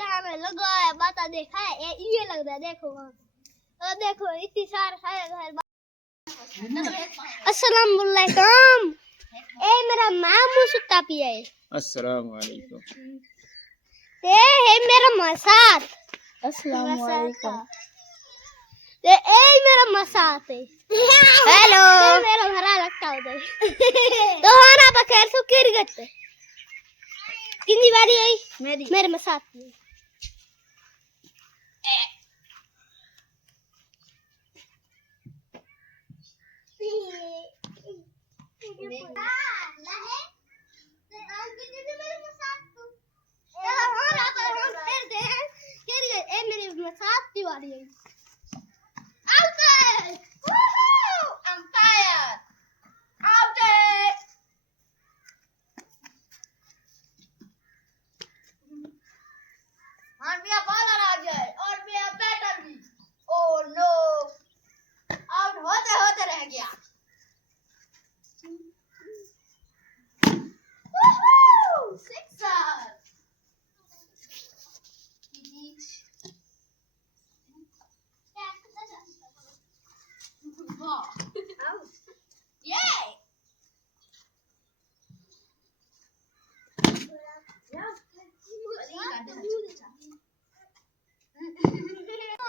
हमें लगाया बाता देखा है ये लग रहा है देखो देखो इतनी सारे घर अस्सलाम वालेकुम ए मेरा मामू सुता पिया है अस्सलाम वालेकुम ये है मेरा मसात अस्सलाम वालेकुम ये मेरा मसात है हेलो मेरा भरा लगता उधर तो हमारा बखैर सो किर गते कितनी बारी आई मेरे मसात में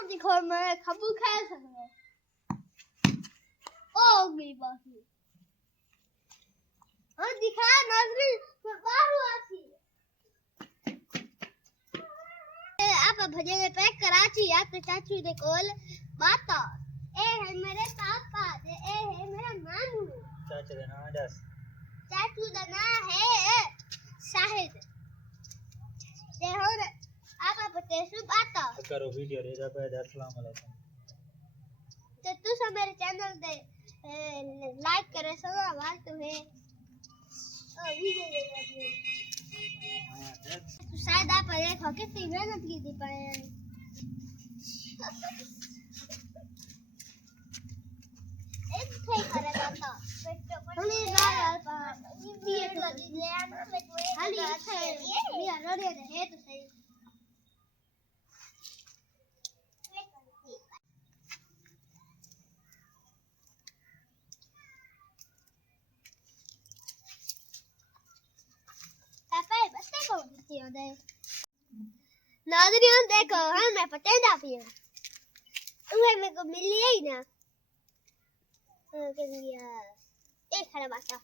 देखो मैं खबू खा सकता ओ गई बाकी और दिखा नजरी बाहर आती आप भजन पे कराची आप चाचू दे कोल बाता ए है मेरे पापा दे ए है मेरा मामू चाचा दा नाम दस चाचू दा नाम है शाहिद दे हो आप पते सु बाता करो वीडियो रे जा पे अस्सलाम वालेकुम तो तू मेरे चैनल दे लाइक करे सो आवाज तुम्हें वीडियो दे तो शायद आप देखो कितनी मेहनत की थी पाए एक सही करे तो हमें यार पा ये लगी ले आना खाली ये रोड़े है तो सही नाज़रीन देखो हाँ मैं पतेंदा पिया तुम्हें मेरे को मिली है ना क्या मिला एक खड़ा बाता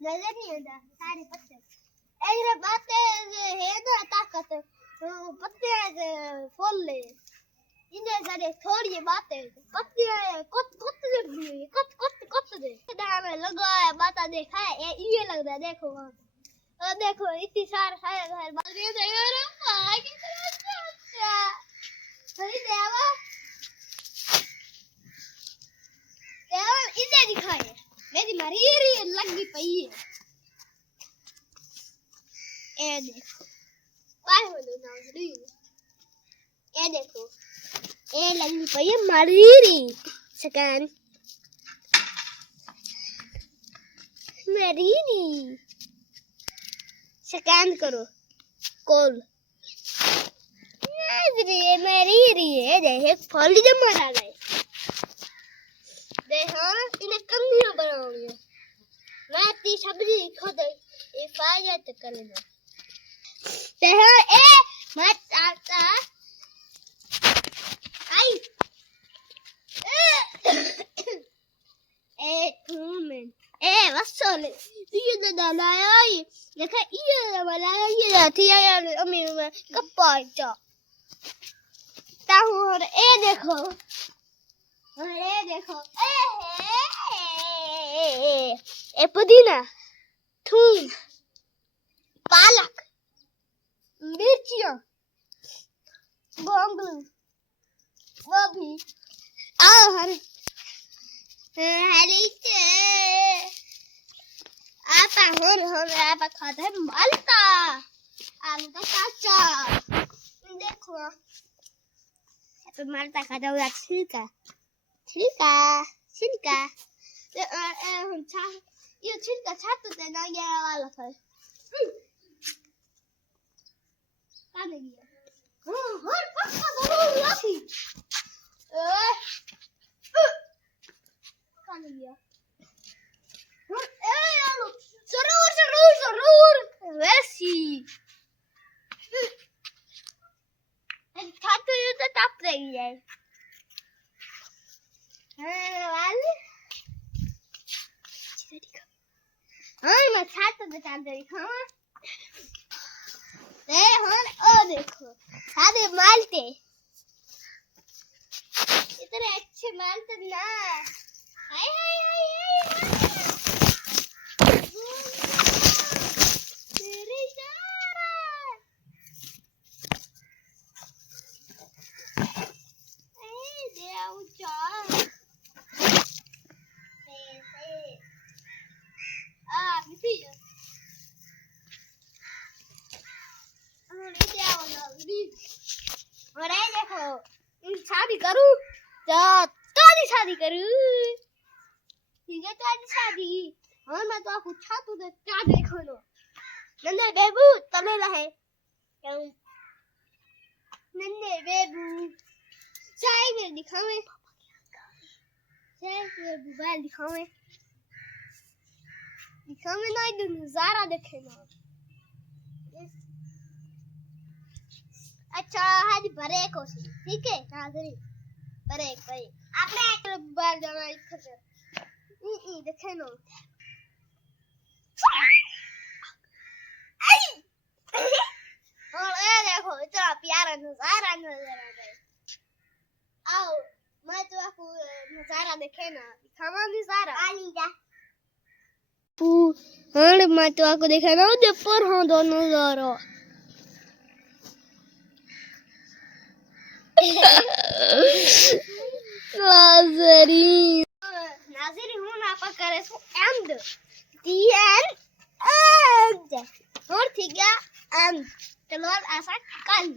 नजर नहीं आता सारे पत्ते ऐसे बातें है ना ताकत पत्ते फूल ले इन्हें करे थोड़ी बातें पत्ते कुत्ते दे हमें लगाया बाता देखा है ये लग रहा है देखो देखो इतनी सारे घर बाजू से यार आगे अच्छा सही देवा देवा इधर दिखाए मेरी मरी लगी पई है ए देखो पाए हो ना उधर ए देखो ए लगी पई है मरी सेकंड मेरी स्कैन करो कॉल ये मेरी है देख फल जमा डाल है देखो इन्हें कमियां बनानी है मैं इतनी सब्जी खुद हिफाजत करना देखो ए मत आता आई ए तुम ए वसले ये दादाई देखा ये वाला ये थी यार अम्मी में कपाचा ताहू और ए देखो ए पुदीना थूम पालक मिर्चियाँ गोंगलू वो भी आओ हर आप खाते हैं माल्टा आलू का काचा देखो तो माल्टा खाता हुआ छिलका ये छिलका छातो ते ना गया वाला था कहाँ गया लगी जाए वाल हाँ मैं खाता दुकान पे दिखाऊं ए हाँ ओ देखो सादे मालते इतने अच्छे मालते ना हाय हाय हाय हाय तेरी जान ए देव चार से आ बिपी और ये देखो शादी करूं तो शादी करूं ठीक है तो शादी और मैं तो आपको छातू दे क्या देखो लो नन्हे बेबू तमे लहे क्यों नन्हे बेबू चाय में दिखावे चाय में मोबाइल दिखावे ना इधर नजारा देखे ना अच्छा आज ब्रेक हो सी ठीक है नाजरी ब्रेक भाई आपने बाहर जाना इधर देखे नो और ये देखो इतना प्यारा नजारा नजर आ रहा आओ मैं तो आपको नजारा देखे ना दिखावा नजारा आ लीजा हाँ मैं तो आपको देखा ना ऊपर हाँ दोनों नजारा नाजरी नाजरी हूँ ना पर करे सो एंड दी एंड और ठीक है एंड चलो ऐसा कल